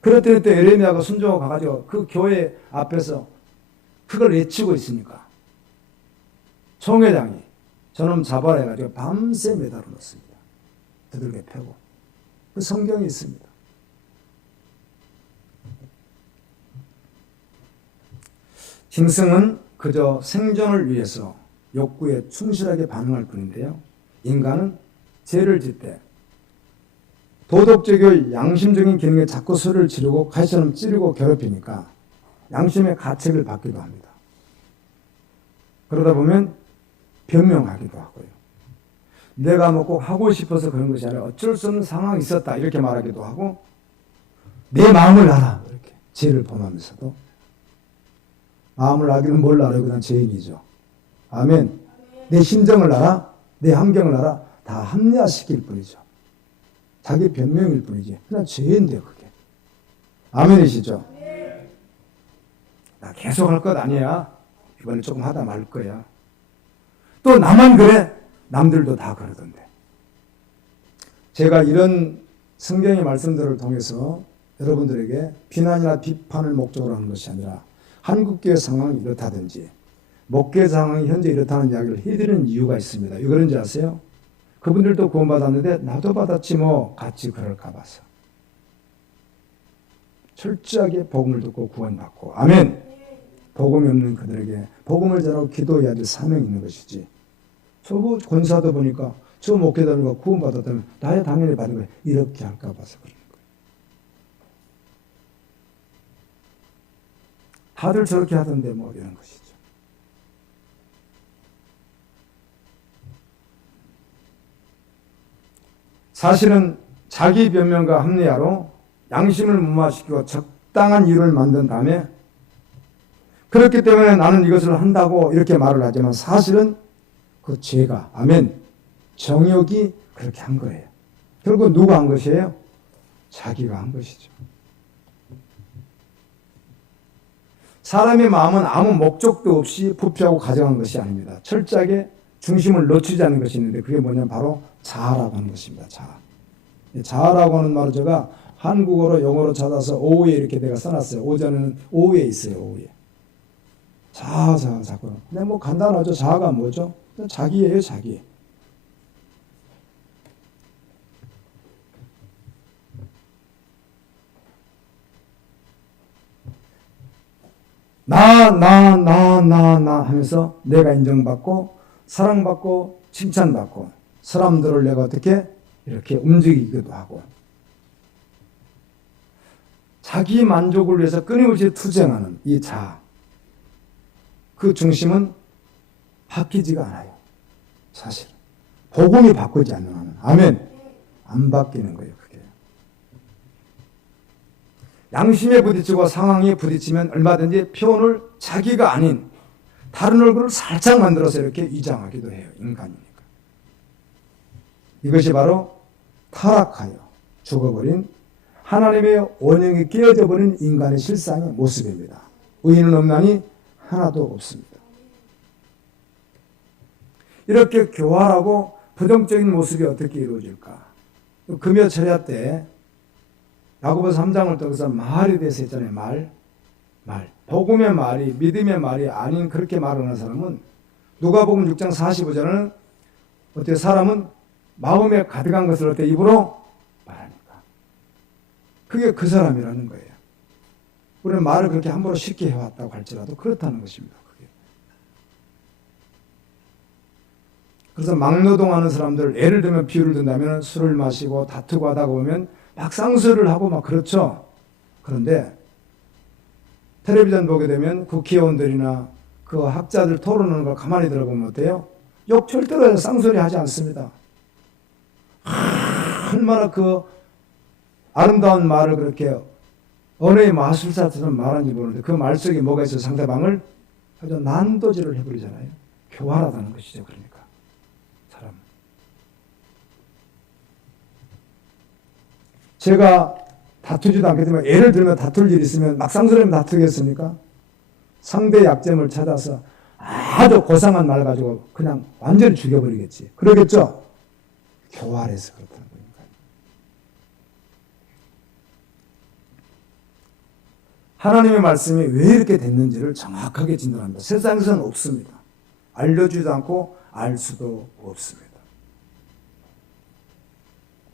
그랬더니 또 에레미야가 순종하고 가가지고 그 교회 앞에서 그걸 외치고 있으니까 총회장이 저놈 잡아라 해가지고 밤새 매달아 놓습니다. 두들겨 패고. 그 성경에 있습니다. 짐승은 그저 생존을 위해서 욕구에 충실하게 반응할 뿐인데요. 인간은 죄를 짓되 도덕적이고 양심적인 기능에 자꾸 소리를 지르고 칼처럼 찌르고 괴롭히니까 양심의 가책을 받기도 합니다. 그러다 보면 변명하기도 하고요. 내가 뭐 꼭 하고 싶어서 그런 것이 아니라 어쩔 수 없는 상황이 있었다 이렇게 말하기도 하고 내 마음을 알아 이렇게 죄를 범하면서도 마음을 알기는 뭘 알아요? 그냥 죄인이죠. 아멘. 내 심정을 알아? 내 환경을 알아? 다 합리화시킬 뿐이죠. 자기 변명일 뿐이지. 그냥 죄인데 그게. 아멘이시죠? 나 계속 할 것 아니야. 이번에 조금 하다 말 거야. 또 나만 그래? 남들도 다 그러던데. 제가 이런 성경의 말씀들을 통해서 여러분들에게 비난이나 비판을 목적으로 하는 것이 아니라 한국교회 상황이 이렇다든지 목회 상황이 현재 이렇다는 이야기를 해드리는 이유가 있습니다. 왜 그런지 아세요? 그분들도 구원받았는데 나도 받았지 뭐 같이 그럴까 봐서. 철저하게 복음을 듣고 구원받고 아멘. 복음이 없는 그들에게 복음을 전하고 기도해야 될 사명이 있는 것이지. 저 권사도 보니까 저 목회자가 구원받았다면 나야 당연히 받은 거야. 이렇게 할까 봐서 그러는 거예요. 다들 저렇게 하던데 뭐 이런 것이죠. 사실은 자기 변명과 합리화로 양심을 무마시키고 적당한 이유를 만든 다음에 그렇기 때문에 나는 이것을 한다고 이렇게 말을 하지만 사실은 그 죄가 아멘 정욕이 그렇게 한 거예요. 결국 누가 한 것이에요? 자기가 한 것이죠. 사람의 마음은 아무 목적도 없이 부패하고 가정한 것이 아닙니다. 철저하게 중심을 놓치지 않는 것이 있는데 그게 뭐냐면 바로 자아라고 하는 것입니다. 자아. 자아라고 하는 말을 제가 한국어로 영어로 찾아서 오후에 이렇게 내가 써놨어요. 오전에는 오후에 있어요. 오후에. 자아. 근데 뭐 간단하죠. 자아가 뭐죠? 자기예요. 자기. 나 하면서 내가 인정받고 사랑받고 칭찬받고 사람들을 내가 어떻게 이렇게 움직이기도 하고 자기 만족을 위해서 끊임없이 투쟁하는 이 자아 그 중심은 바뀌지가 않아요. 사실 복음이 바꾸지 않는 한은 아멘 안 바뀌는 거예요. 그게 양심에 부딪히고 상황에 부딪히면 얼마든지 표현을 자기가 아닌 다른 얼굴을 살짝 만들어서 이렇게 위장하기도 해요. 인간이니까. 이것이 바로 타락하여 죽어버린 하나님의 원형이 깨어져 버린 인간의 실상의 모습입니다. 의인은 없나니 하나도 없습니다. 이렇게 교활하고 부정적인 모습이 어떻게 이루어질까? 금요 철야 때 야고보서 3장을 통해서 말에 대해서 했잖아요. 말. 복음의 말이 믿음의 말이 아닌 그렇게 말하는 사람은 누가복음 6장 45절은 어떻게 사람은 마음에 가득한 것을 어떻게 입으로 말하니까. 그게 그 사람이라는 거예요. 우리는 말을 그렇게 함부로 쉽게 해왔다고 할지라도 그렇다는 것입니다. 그게. 그래서 막노동하는 사람들 예를 들면 비유를 든다면 술을 마시고 다투고 하다 보면 막 쌍수를 하고 막 그렇죠. 그런데 텔레비전 보게 되면 국회의원들이나 그 학자들 토론하는 걸 가만히 들어보면 어때요? 욕 절대로 쌍소리 하지 않습니다. 얼마나 그 아름다운 말을 그렇게 언어의 마술사처럼 말하는지 모르는데 그 말 속에 뭐가 있어서 상대방을 아주 난도질을 해버리잖아요. 교활하다는 것이죠. 그러니까 사람. 제가 다투지도 않게 되면 예를 들면 다툴 일이 있으면 막 쌍소리하면 다투겠습니까? 상대의 약점을 찾아서 아주 고상한 말 가지고 그냥 완전히 죽여버리겠지. 그러겠죠? 교활해서 그렇다는 겁니다. 하나님의 말씀이 왜 이렇게 됐는지를 정확하게 진단합니다. 세상에서는 없습니다. 알려주지도 않고 알 수도 없습니다.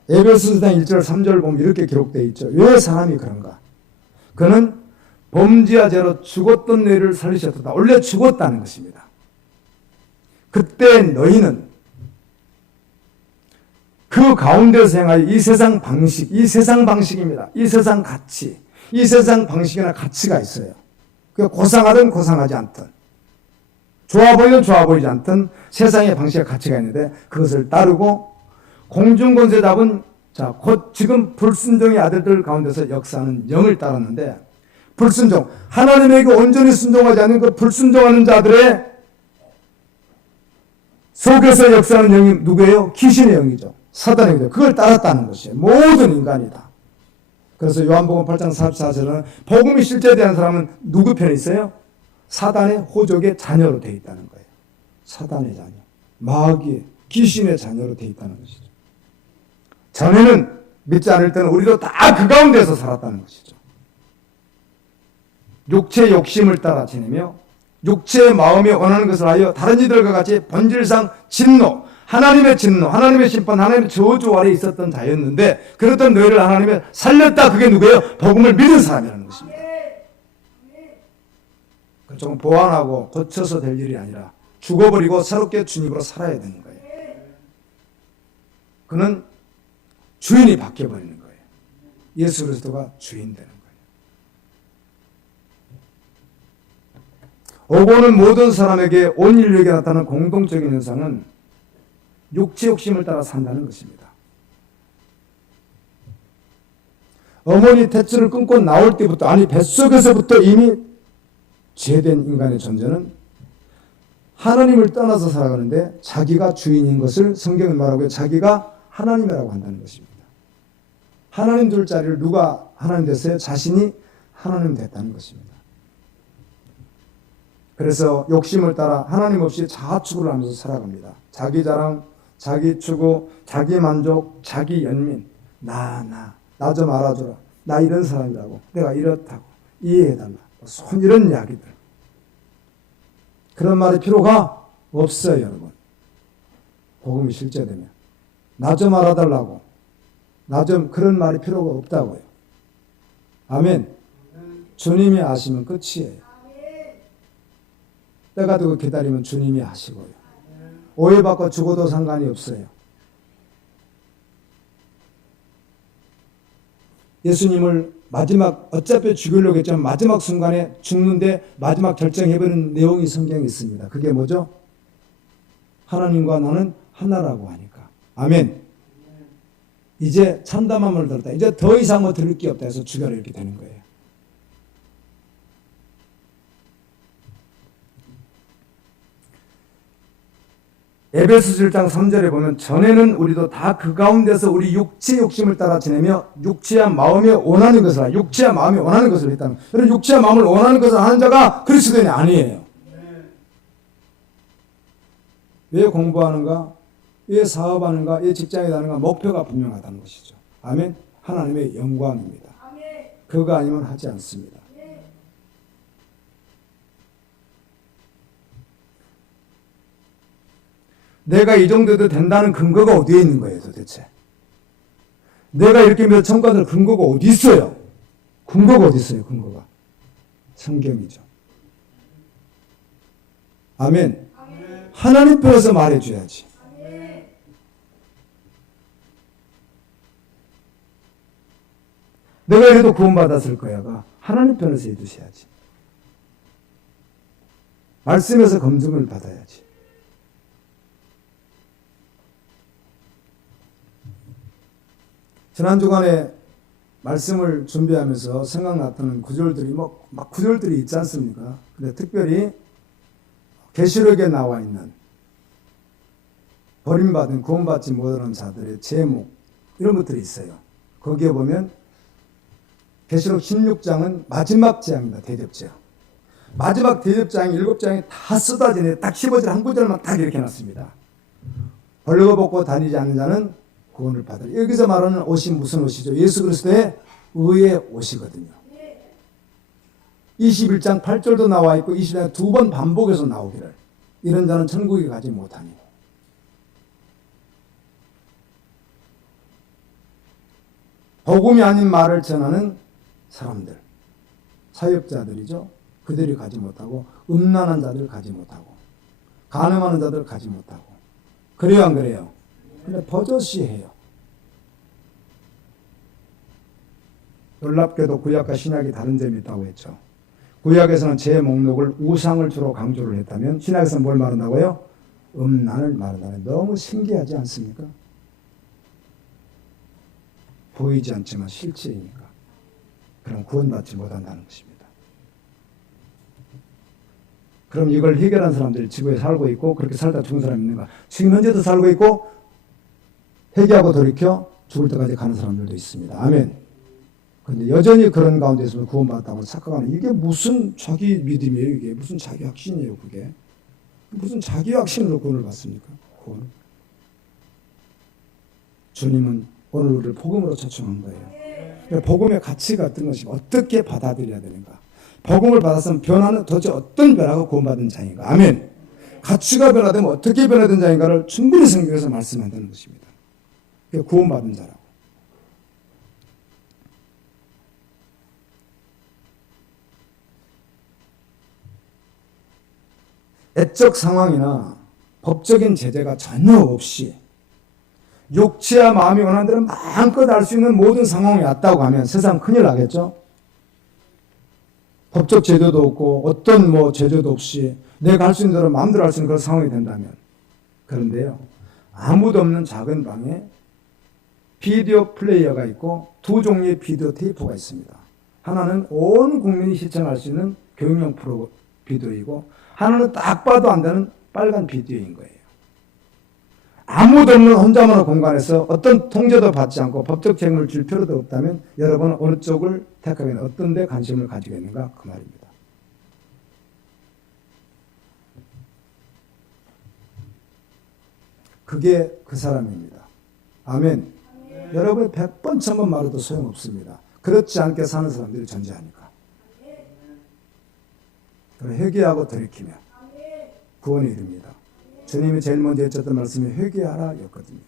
에베소서 1절 3절 보면 이렇게 기록되어 있죠. 왜 사람이 그런가? 그는 범죄와 죄로 죽었던 뇌를 살리셨다. 원래 죽었다는 것입니다. 그때 너희는 그 가운데서 행하여 이 세상 방식입니다. 이 세상 가치, 이 세상 방식이나 가치가 있어요. 그 고상하든 고상하지 않든, 좋아 보이든 좋아 보이지 않든 세상의 방식과 가치가 있는데 그것을 따르고 공중권세 잡은 자, 곧 지금 불순종의 아들들 가운데서 역사하는 영을 따랐는데 불순종, 하나님에게 온전히 순종하지 않는 그 불순종하는 자들의 속에서 역사하는 영이 누구예요? 귀신의 영이죠. 사단의 영이죠. 그걸 따랐다는 것이에요. 모든 인간이다. 그래서 요한복음 8장 44절에는 복음이 실제되는 사람은 누구 편에 있어요? 사단의 호족의 자녀로 되어 있다는 거예요. 사단의 자녀, 마귀의, 귀신의 자녀로 되어 있다는 것이죠. 전에는 믿지 않을 때는 우리도 다 그 가운데서 살았다는 것이죠. 육체의 욕심을 따라 지내며 육체의 마음에 원하는 것을 하여 다른 이들과 같이 본질상 진노, 하나님의 진노, 하나님의 심판, 하나님의 저주 아래에 있었던 자였는데 그랬던 너희를 하나님이 살렸다. 그게 누구예요? 복음을 믿은 사람이라는 것입니다. 좀 보완하고 고쳐서 될 일이 아니라 죽어버리고 새롭게 주님으로 살아야 되는 거예요. 그는 주인이 바뀌어버리는 거예요. 예수 그리스도가 주인 되는 거예요. 오고는 모든 사람에게 온 인류에게 나타나는 공동적인 현상은 육체 욕심을 따라 산다는 것입니다. 어머니 탯줄을 끊고 나올 때부터, 아니 뱃속에서부터 이미 죄된 인간의 존재는 하나님을 떠나서 살아가는데 자기가 주인인 것을 성경은 말하고요. 자기가 하나님이라고 한다는 것입니다. 하나님 둘 자리를 누가 하나님 됐어요? 자신이 하나님 됐다는 것입니다. 그래서 욕심을 따라 하나님 없이 자아추구를 하면서 살아갑니다. 자기 자랑, 자기 추구, 자기 만족, 자기 연민. 나 좀 알아줘라. 나 이런 사람이라고. 내가 이렇다고. 이해해달라. 손 이런 이야기들. 그런 말이 필요가 없어요, 여러분. 복음이 실제되면. 나 좀 알아달라고. 나 좀 그런 말이 필요가 없다고요. 아멘. 주님이 아시면 끝이에요. 때가 되고 기다리면 주님이 아시고요. 오해받고 죽어도 상관이 없어요. 예수님을 마지막 어차피 죽이려고 했지만 마지막 순간에 죽는데 마지막 결정해버리는 내용이 성경에 있습니다. 그게 뭐죠? 하나님과 나는 하나라고 하니까. 아멘. 이제 참담함을 들었다. 이제 더 이상 뭐 들을 게 없다 해서 죽여라 이렇게 되는 거예요. 에베소서 1장 3절에 보면 전에는 우리도 다 그 가운데서 우리 육체의 욕심을 따라 지내며 육체와 마음이 원하는 것을 육체와 마음이 원하는 것을 했다는 거예요. 여러분 육체와 마음을 원하는 것을 하는 자가 그리스도인이 아니에요. 왜 공부하는가? 왜 사업하는가? 왜 직장에 다니는가? 목표가 분명하다는 것이죠. 아멘. 하나님의 영광입니다. 그거 아니면 하지 않습니다. 내가 이 정도 해도 된다는 근거가 어디에 있는 거예요, 도대체? 내가 이렇게 믿어 천국을 근거가 어디 있어요? 근거가 어디 있어요, 근거가? 성경이죠. 아멘. 하나님 편에서 말해줘야지. 내가 이래도 구원받았을 거야가 하나님 편에서 해주셔야지. 말씀에서 검증을 받아야지. 지난 주간에 말씀을 준비하면서 생각났던 구절들이 막 구절들이 있지 않습니까? 근데 특별히 계시록에 나와 있는 버림받은 구원받지 못하는 자들의 제목 이런 것들이 있어요. 거기에 보면 계시록 16장은 마지막 재앙입니다. 대접재앙. 마지막 대접재앙 7장이 다 쏟아지네. 딱 15절 한 구절만 딱 이렇게 해놨습니다. 벌거벗고 다니지 않는 자는 구원을 받으라. 여기서 말하는 옷이 무슨 옷이죠? 예수 그리스도의 의의 옷이거든요. 21장 8절도 나와 있고 20장 두 번 반복해서 나오기를 이런 자는 천국에 가지 못하니. 복음이 아닌 말을 전하는 사람들, 사역자들이죠. 그들이 가지 못하고, 음란한 자들 가지 못하고, 간음하는 자들 가지 못하고. 그래요, 안 그래요? 근데 버젓이 해요. 놀랍게도 구약과 신약이 다른 점이 있다고 했죠. 구약에서는 제 목록을 우상을 주로 강조를 했다면 신약에서는 뭘 말한다고요? 음란을 말한다면 너무 신기하지 않습니까? 보이지 않지만 실체이니까. 그럼 구원받지 못한다는 것입니다. 그럼 이걸 해결한 사람들이 지구에 살고 있고 그렇게 살다 죽은 사람이 있는가? 지금 현재도 살고 있고 회개하고 돌이켜 죽을 때까지 가는 사람들도 있습니다. 아멘. 그런데 여전히 그런 가운데서 구원받았다고 착각하는, 이게 무슨 자기 믿음이에요? 이게 무슨 자기 확신이에요? 그게 무슨 자기 확신으로 구원을 받습니까? 구원. 주님은 오늘 우리를 복음으로 초청한 거예요. 복음의 가치가 어떤 것이 어떻게 받아들여야 되는가? 복음을 받았으면 변화는 도대체 어떤 변화가 구원받은 자인가? 아멘. 가치가 변화되면 어떻게 변화된 자인가를 충분히 성경에서 말씀한다는 것입니다. 그게 구원받은 자라고. 애적 상황이나 법적인 제재가 전혀 없이 육체와 마음이 원하는 대로 마음껏 알 수 있는 모든 상황이 왔다고 하면 세상 큰일 나겠죠? 법적 제재도 없고 어떤 제재도 없이 내가 할 수 있는 대로 마음대로 할 수 있는 그런 상황이 된다면. 그런데요, 아무도 없는 작은 방에 비디오 플레이어가 있고 두 종류의 비디오 테이프가 있습니다. 하나는 온 국민이 시청할 수 있는 교육용 프로 비디오이고 하나는 딱 봐도 안 되는 빨간 비디오인 거예요. 아무도 없는 혼자만의 공간에서 어떤 통제도 받지 않고 법적 책임을 줄 필요도 없다면 여러분은 어느 쪽을 택하겠는가, 어떤 데 관심을 가지겠는가, 그 말입니다. 그게 그 사람입니다. 아멘. 여러분이 100번 1000번 말해도 소용없습니다. 그렇지 않게 사는 사람들이 존재하니까. 회개하고 돌이키면 구원이 이릅니다. 주님이 제일 먼저 해줬던 말씀이 회개하라 였거든요.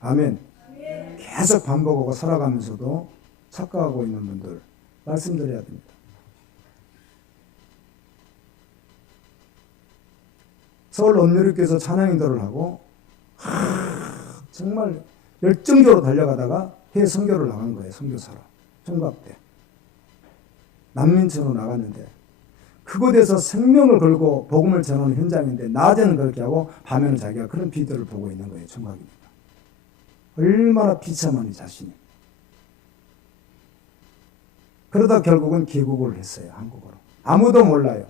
아멘. 계속 반복하고 살아가면서도 착각하고 있는 분들 말씀드려야 됩니다. 서울 온누리교에서 찬양인도를 하고 정말 열정적으로 달려가다가 해외 선교를 나간 거예요. 선교사로. 총각 때. 난민촌으로 나갔는데 그곳에서 생명을 걸고 복음을 전하는 현장인데 낮에는 그렇게 하고 밤에는 자기가 그런 비디오를 보고 있는 거예요. 총각입니다. 얼마나 비참한 이 자신이. 그러다 결국은 귀국을 했어요. 한국으로. 아무도 몰라요.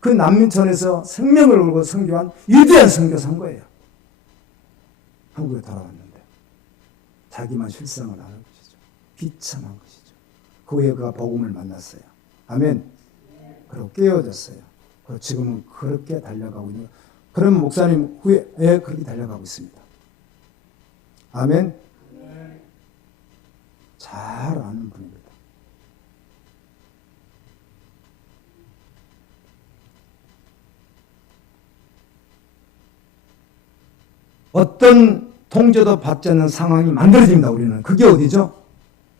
그 난민촌에서 생명을 걸고 선교한 위대한 선교사인 거예요. 한국에 돌아왔는데 자기만 실상을 아는 것이죠. 비참한 것이죠. 그 후에 그가 복음을 만났어요. 아멘. 그리고 깨어졌어요. 그리고 지금은 그렇게 달려가고 있는, 그런 목사님 후에 그렇게 달려가고 있습니다. 아멘. 잘 아는 분입니다. 어떤 통제도 받지 않는 상황이 만들어집니다. 우리는. 그게 어디죠?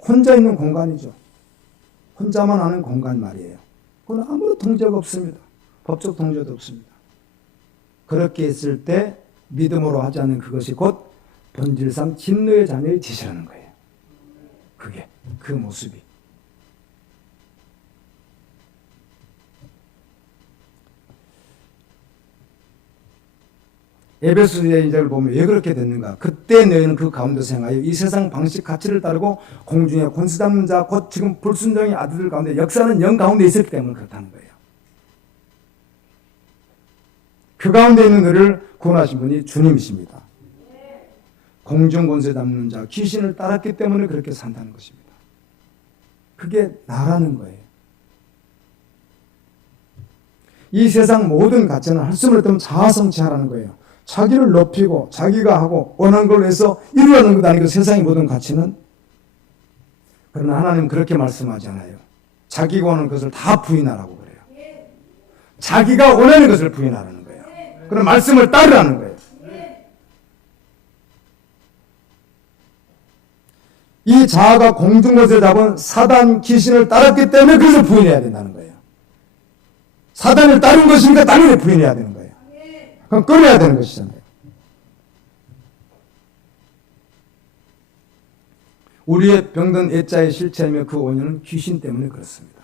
혼자 있는 공간이죠. 혼자만 아는 공간 말이에요. 그건 아무런 통제가 없습니다. 법적 통제도 없습니다. 그렇게 했을 때 믿음으로 하지 않는 그것이 곧 본질상 진노의 자녀의 짓이라는 거예요. 그게 그 모습이. 에베소서의 인자를 보면 왜 그렇게 됐는가? 그때 너희는 그 가운데서 행하여 이 세상 방식 가치를 따르고 공중에 권세 잡는 자 곧 지금 불순종의 아들들 가운데 역사는 영 가운데 있었기 때문에 그렇다는 거예요. 그 가운데 있는 너를 구원하신 분이 주님이십니다. 공중 권세 잡는 자, 귀신을 따랐기 때문에 그렇게 산다는 것입니다. 그게 나라는 거예요. 이 세상 모든 가치는 할 수 없는 자아 성취하라는 거예요. 자기를 높이고 자기가 하고 원하는 걸 해서 이루려는 것 아니고 세상의 모든 가치는. 그러나 하나님은 그렇게 말씀하잖아요. 자기가 원하는 것을 다 부인하라고 그래요. 자기가 원하는 것을 부인하라는 거예요. 그럼 말씀을 따르라는 거예요. 이 자아가 공중것을 잡은 사단 귀신을 따랐기 때문에 그것을 부인해야 된다는 거예요. 사단을 따른 것이니까 당연히 부인해야 되는 거예요. 그럼 끊어야 되는 것이잖아요. 우리의 병든 애자의 실체이며 그 원인은 귀신 때문에 그렇습니다.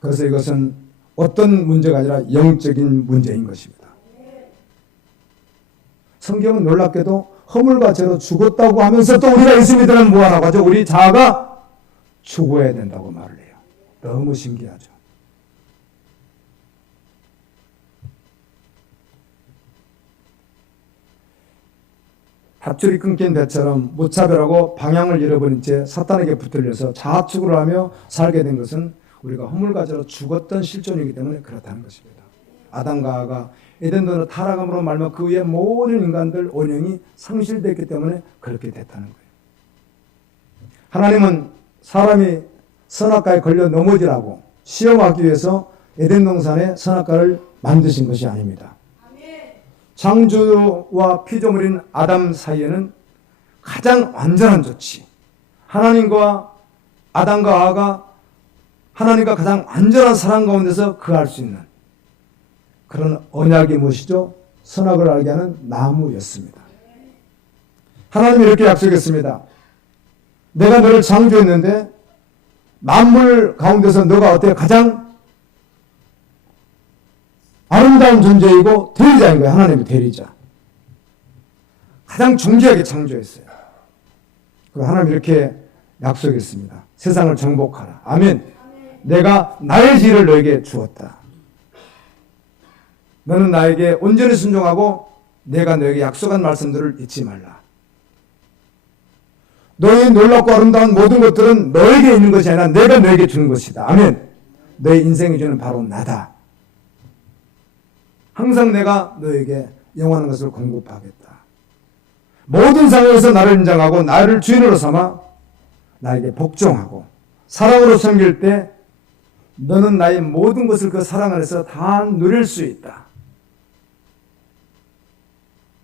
그래서 이것은 어떤 문제가 아니라 영적인 문제인 것입니다. 성경은 놀랍게도 허물과 죄로 죽었다고 하면서 또 우리가 예수 믿으면 뭐하라고 하죠? 우리 자아가 죽어야 된다고 말을 해요. 너무 신기하죠. 밧줄이 끊긴 배처럼 무차별하고 방향을 잃어버린 채 사탄에게 붙들려서 자축을 하며 살게 된 것은 우리가 허물과 죄로 죽었던 실존이기 때문에 그렇다는 것입니다. 아담과 하와가 에덴동산을 타락함으로 말미암아 그 위에 모든 인간들 원형이 상실됐기 때문에 그렇게 됐다는 거예요. 하나님은 사람이 선악과에 걸려 넘어지라고 시험하기 위해서 에덴동산에 선악과를 만드신 것이 아닙니다. 창조와 피조물인 아담 사이에는 가장 완전한 조치, 하나님과 아담과 하와가 하나님과 가장 완전한 사랑 가운데서 거할 수 있는 그런 언약이 무엇이죠? 선악을 알게 하는 나무였습니다. 하나님이 이렇게 약속했습니다. 내가 너를 창조했는데 만물 가운데서 너가 어때요? 가장 아름다운 존재이고 대리자인 거예요. 하나님의 대리자. 가장 존귀하게 창조했어요. 하나님이 이렇게 약속했습니다. 세상을 정복하라. 아멘. 내가 나의 지혜를 너에게 주었다. 너는 나에게 온전히 순종하고 내가 너에게 약속한 말씀들을 잊지 말라. 너의 놀랍고 아름다운 모든 것들은 너에게 있는 것이 아니라 내가 너에게 주는 것이다. 아멘. 너의 인생이 주는 바로 나다. 항상 내가 너에게 영원한 것을 공급하겠다. 모든 상황에서 나를 인정하고 나를 주인으로 삼아 나에게 복종하고 사랑으로 섬길 때 너는 나의 모든 것을 그 사랑 안에서 다 누릴 수 있다.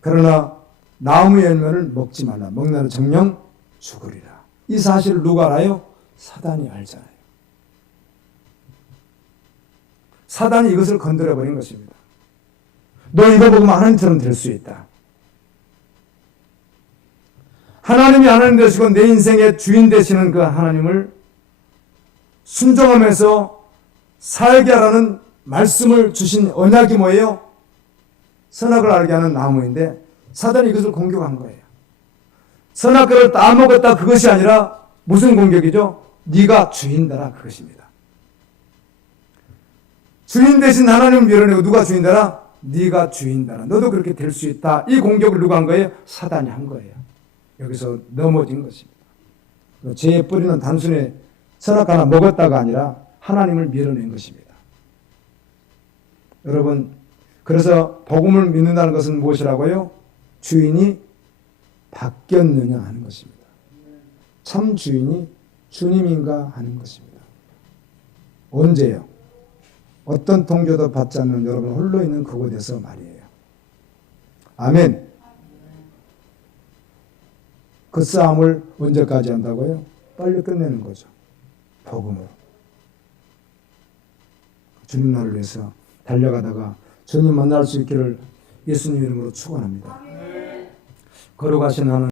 그러나 나무의 열매를 먹지 말라. 먹나는 정령 죽으리라. 이 사실을 누가 알아요? 사단이 알잖아요. 사단이 이것을 건드려버린 것입니다. 너 이거 먹으면 하나님처럼 될 수 있다. 하나님이 하나님 되시고 내 인생의 주인 되시는 그 하나님을 순종하면서 살게 하라는 말씀을 주신 언약이 뭐예요? 선악을 알게 하는 나무인데 사단이 이것을 공격한 거예요. 선악과를 따먹었다 그것이 아니라 무슨 공격이죠? 네가 주인되라 그것입니다. 주인 대신 하나님을 밀어내고 누가 주인되라? 네가 주인되라. 너도 그렇게 될 수 있다. 이 공격을 누가 한 거예요? 사단이 한 거예요. 여기서 넘어진 것입니다. 죄의 뿌리는 단순히 선악과 하나 먹었다가 아니라 하나님을 밀어낸 것입니다. 여러분, 그래서 복음을 믿는다는 것은 무엇이라고요? 주인이 바뀌었느냐 하는 것입니다. 참 주인이 주님인가 하는 것입니다. 언제요? 어떤 통조도 받지 않는 여러분 홀로 있는 그곳에서 말이에요. 아멘. 그 싸움을 언제까지 한다고요? 빨리 끝내는 거죠. 복음으로. 주님 나를 위해서 달려가다가 주님 만날 수 있기를 예수님 이름으로 축원합니다. 걸어가신 하나님